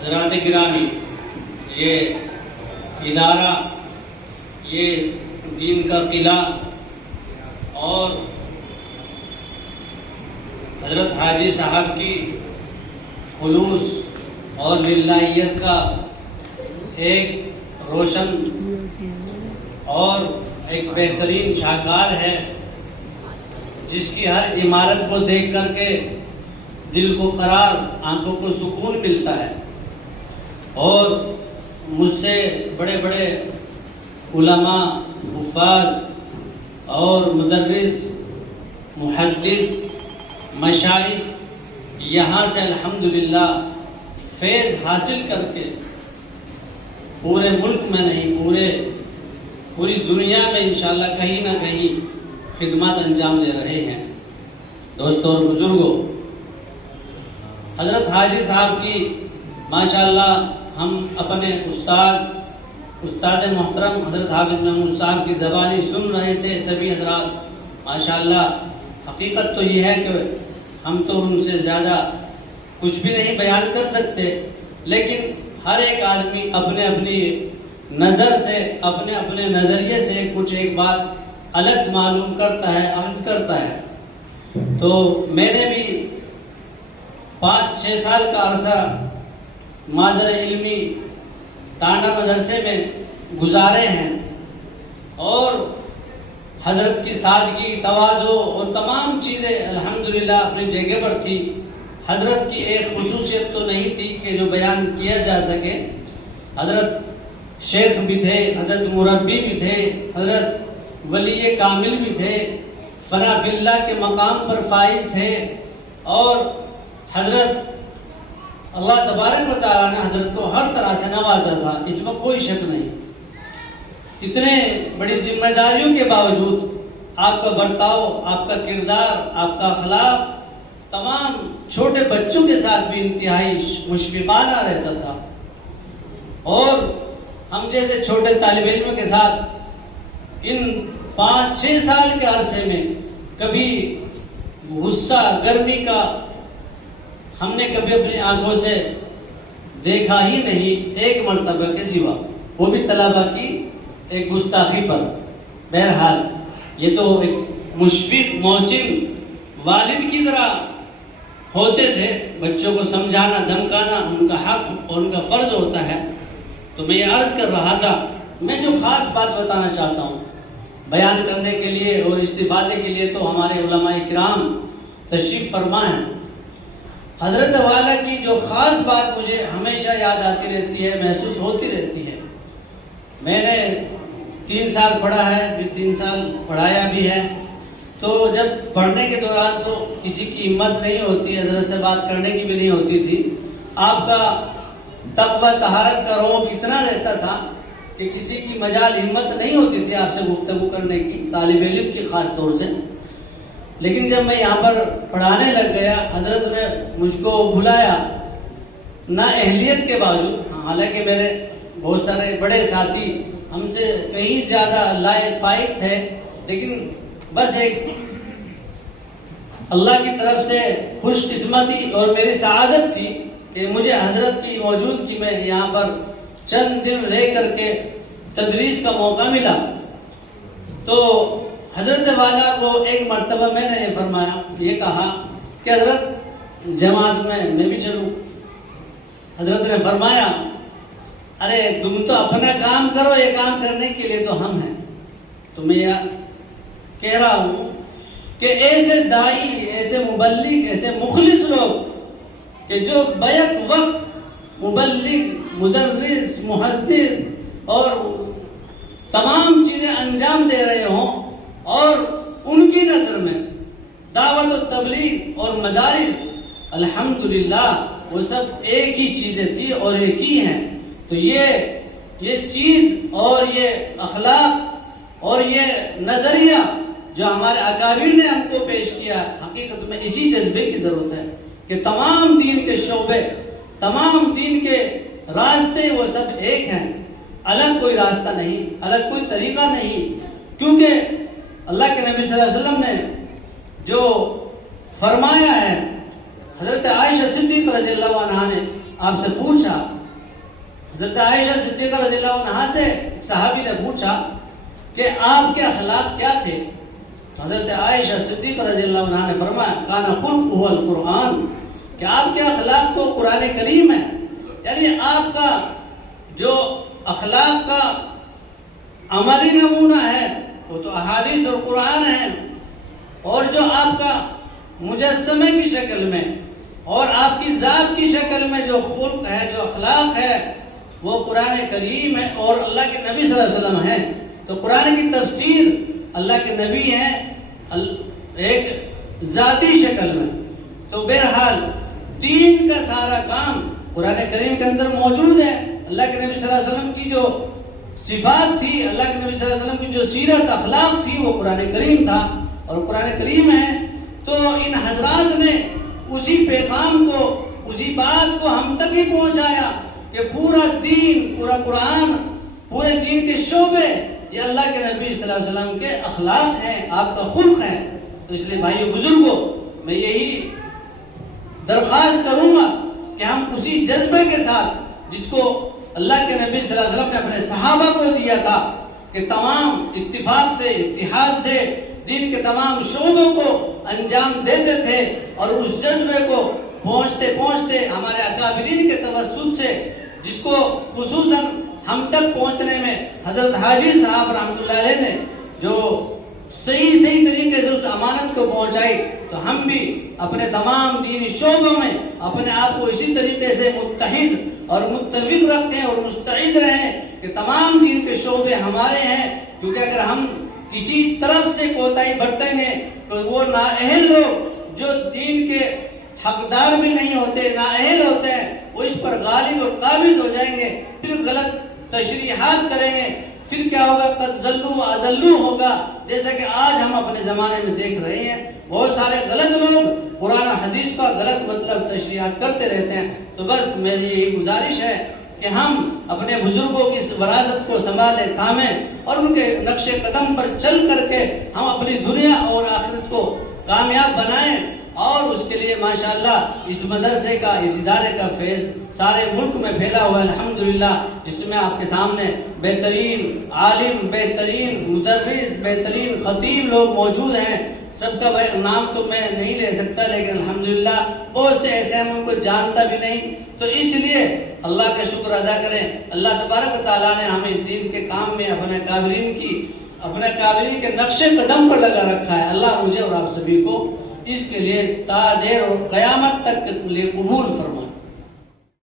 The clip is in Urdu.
حضرات گرامی، یہ ادارہ، یہ دین کا قلعہ اور حضرت حاجی صاحب کی خلوص اور للہیت کا ایک روشن اور ایک بہترین شاہکار ہے، جس کی ہر عمارت کو دیکھ کر کے دل کو قرار، آنکھوں کو سکون ملتا ہے۔ اور مجھ سے بڑے بڑے علماء، حفاظ اور مدرس، محدث، مشائخ یہاں سے الحمدللہ فیض حاصل کر کے پورے ملک میں نہیں، پوری دنیا میں انشاءاللہ کہیں نہ کہیں خدمات انجام دے رہے ہیں۔ دوستوں اور بزرگوں، حضرت حاجی صاحب کی ماشاءاللہ ہم اپنے استاد محترم حضرت حافظ محمود صاحب کی زبانی سن رہے تھے۔ سبھی حضرات ماشاءاللہ، حقیقت تو یہ ہے کہ ہم تو ان سے زیادہ کچھ بھی نہیں بیان کر سکتے، لیکن ہر ایک آدمی اپنے اپنی نظر سے، اپنے اپنے نظریے سے کچھ ایک بات الگ معلوم کرتا ہے، عرض کرتا ہے۔ تو میں نے بھی 5-6 سال کا عرصہ مادر علمی ٹانڈا مدرسے میں گزارے ہیں، اور حضرت کی سادگی، تواضع اور تمام چیزیں الحمدللہ اپنی جگہ پر تھی۔ حضرت کی ایک خصوصیت تو نہیں تھی کہ جو بیان کیا جا سکے۔ حضرت شیخ بھی تھے، حضرت مربی بھی تھے، حضرت ولی کامل بھی تھے، فنا فی اللہ کے مقام پر فائز تھے، اور حضرت اللہ تبارک و تعالیٰ نے حضرت کو ہر طرح سے نوازا تھا، اس میں کوئی شک نہیں۔ اتنے بڑی ذمہ داریوں کے باوجود آپ کا برتاؤ، آپ کا کردار، آپ کا اخلاق تمام چھوٹے بچوں کے ساتھ بھی انتہائی مشفقانہ رہتا تھا، اور ہم جیسے چھوٹے طالب علموں کے ساتھ ان 5-6 سال کے عرصے میں کبھی غصہ، گرمی کا ہم نے کبھی اپنی آنکھوں سے دیکھا ہی نہیں، ایک مرتبہ کے سوا، وہ بھی طلبہ کی ایک گستاخی پر۔ بہرحال یہ تو ایک مشفق، محسن والد کی طرح ہوتے تھے، بچوں کو سمجھانا، دھمکانا ان کا حق اور ان کا فرض ہوتا ہے۔ تو میں یہ عرض کر رہا تھا، میں جو خاص بات بتانا چاہتا ہوں بیان کرنے کے لیے اور استفادے کے لیے، تو ہمارے علماء کرام تشریف فرما ہیں۔ حضرت والا کی جو خاص بات مجھے ہمیشہ یاد آتی رہتی ہے، محسوس ہوتی رہتی ہے۔ میں نے 3 سال پڑھا ہے، پھر 3 سال پڑھایا بھی ہے، تو جب پڑھنے کے دوران تو کسی کی ہمت نہیں ہوتی، حضرت سے بات کرنے کی بھی نہیں ہوتی تھی۔ آپ کا تقویٰ، طہارت کا رعب اتنا رہتا تھا کہ کسی کی مجال ہمت نہیں ہوتی تھی آپ سے گفتگو کرنے کی، طالب علم کی خاص طور سے۔ لیکن جب میں یہاں پر پڑھانے لگ گیا، حضرت نے مجھ کو بلایا، نا اہلیت کے باوجود، حالانکہ میرے بہت سارے بڑے ساتھی ہم سے کہیں زیادہ لائق فائق تھے، لیکن بس ایک اللہ کی طرف سے خوش قسمتی اور میری سعادت تھی کہ مجھے حضرت کی موجودگی میں یہاں پر چند دن رہ کر کے تدریس کا موقع ملا۔ تو حضرت والا کو ایک مرتبہ میں نے فرمایا، یہ کہا کہ حضرت جماعت میں بھی چلوں۔ حضرت نے فرمایا، ارے تم تو اپنا کام کرو، یہ کام کرنے کے لیے تو ہم ہیں۔ تو میں کہہ رہا ہوں کہ ایسے دائی، ایسے مبلغ، ایسے مخلص لوگ کہ جو بیک وقت مبلغ، مدرس، محدث اور تمام چیزیں انجام دے رہے ہوں، اور ان کی نظر میں دعوت و تبلیغ اور مدارس الحمدللہ وہ سب ایک ہی چیزیں تھی اور ایک ہی ہیں۔ تو یہ چیز اور یہ اخلاق اور یہ نظریہ جو ہمارے اکابر نے ہم کو پیش کیا، حقیقت میں اسی جذبے کی ضرورت ہے کہ تمام دین کے شعبے، تمام دین کے راستے وہ سب ایک ہیں، الگ کوئی راستہ نہیں، الگ کوئی طریقہ نہیں، کیونکہ اللہ کے نبی صلی اللہ علیہ وسلم نے جو فرمایا ہے حضرت عائشہ صدیقہ رضی اللہ عنہا نے آپ سے پوچھا، حضرت عائشہ صدیقہ رضی اللہ عنہا سے ایک صحابی نے پوچھا کہ آپ کے اخلاق کیا تھے؟ حضرت عائشہ صدیقہ رضی اللہ عنہا نے فرمایا کان خلقہ القرآن، کہ آپ کے اخلاق تو قرآن کریم ہے، یعنی آپ کا جو اخلاق کا عملی نمونہ ہے وہ تو احادیث اور قرآن ہے، اور جو آپ کا مجسمے کی شکل میں اور آپ کی ذات کی شکل میں جو خلق ہے، جو اخلاق ہے، وہ قرآن کریم ہے اور اللہ کے نبی صلی اللہ علیہ وسلم ہے۔ تو قرآن کی تفسیر اللہ کے نبی ہیں ایک ذاتی شکل میں۔ تو بہرحال دین کا سارا کام قرآن کریم کے اندر موجود ہے۔ اللہ کے نبی صلی اللہ علیہ وسلم کی جو صفات تھی، اللہ کے نبی صلی اللہ علیہ وسلم کی جو سیرت اخلاق تھی، وہ قرآن کریم تھا اور قرآن کریم ہے۔ تو ان حضرات نے اسی پیغام کو، اسی بات کو ہم تک ہی پہنچایا کہ پورا دین، پورا قرآن، پورے دین کے شعبے یہ اللہ کے نبی صلی اللہ علیہ وسلم کے اخلاق ہیں، آپ کا خلق ہے۔ تو اس لیے بھائیو بزرگوں، میں یہی درخواست کروں گا کہ ہم اسی جذبے کے ساتھ جس کو اللہ کے نبی صلی اللہ علیہ وسلم نے اپنے صحابہ کو دیا تھا کہ تمام اتفاق سے، اتحاد سے دین کے تمام شعبوں کو انجام دیتے تھے، اور اس جذبے کو پہنچتے پہنچتے ہمارے اکابرین کے توسط سے، جس کو خصوصاً ہم تک پہنچنے میں حضرت حاجی صاحب رحمۃ اللہ علیہ نے جو صحیح طریقے سے اس امانت کو پہنچائی، تو ہم بھی اپنے تمام دینی شعبوں میں اپنے آپ کو اسی طریقے سے متحد اور متفق رکھیں اور مستعد رہیں کہ تمام دین کے شعبے ہمارے ہیں، کیونکہ اگر ہم کسی طرف سے کوتاہی برتیں گے تو وہ نااہل لوگ جو دین کے حقدار بھی نہیں ہوتے، نااہل ہوتے ہیں، وہ اس پر غالب اور قابض ہو جائیں گے، پھر غلط تشریحات کریں گے، پھر کیا ہوگا؟ قد ضلوا واضلوا ہوگا، جیسا کہ آج ہم اپنے زمانے میں دیکھ رہے ہیں۔ بہت سارے غلط لوگ قرآن حدیث کا غلط مطلب تشریحات کرتے رہتے ہیں۔ تو بس میری یہی گزارش ہے کہ ہم اپنے بزرگوں کی وراثت کو سنبھالیں، تھامیں، اور ان کے نقش قدم پر چل کر کے ہم اپنی دنیا اور آخرت کو کامیاب بنائیں، اور اس کے لیے ماشاءاللہ اس مدرسے کا، اس ادارے کا فیض سارے ملک میں پھیلا ہوا ہے الحمدللہ، جس میں آپ کے سامنے بہترین عالم، بہترین مدرس، بہترین خطیب لوگ موجود ہیں۔ سب کا نام تو میں نہیں لے سکتا، لیکن الحمدللہ بہت سے ایسے ہیں ان کو جانتا بھی نہیں۔ تو اس لیے اللہ کا شکر ادا کریں، اللہ تبارک و تعالیٰ نے ہمیں اس دین کے کام میں اپنے قابلین کے نقش قدم پر لگا رکھا ہے۔ اللہ مجھے اور آپ سبھی کو اس کے لیے تا دیر اور قیامت تک کے لیے قبول فرمائے۔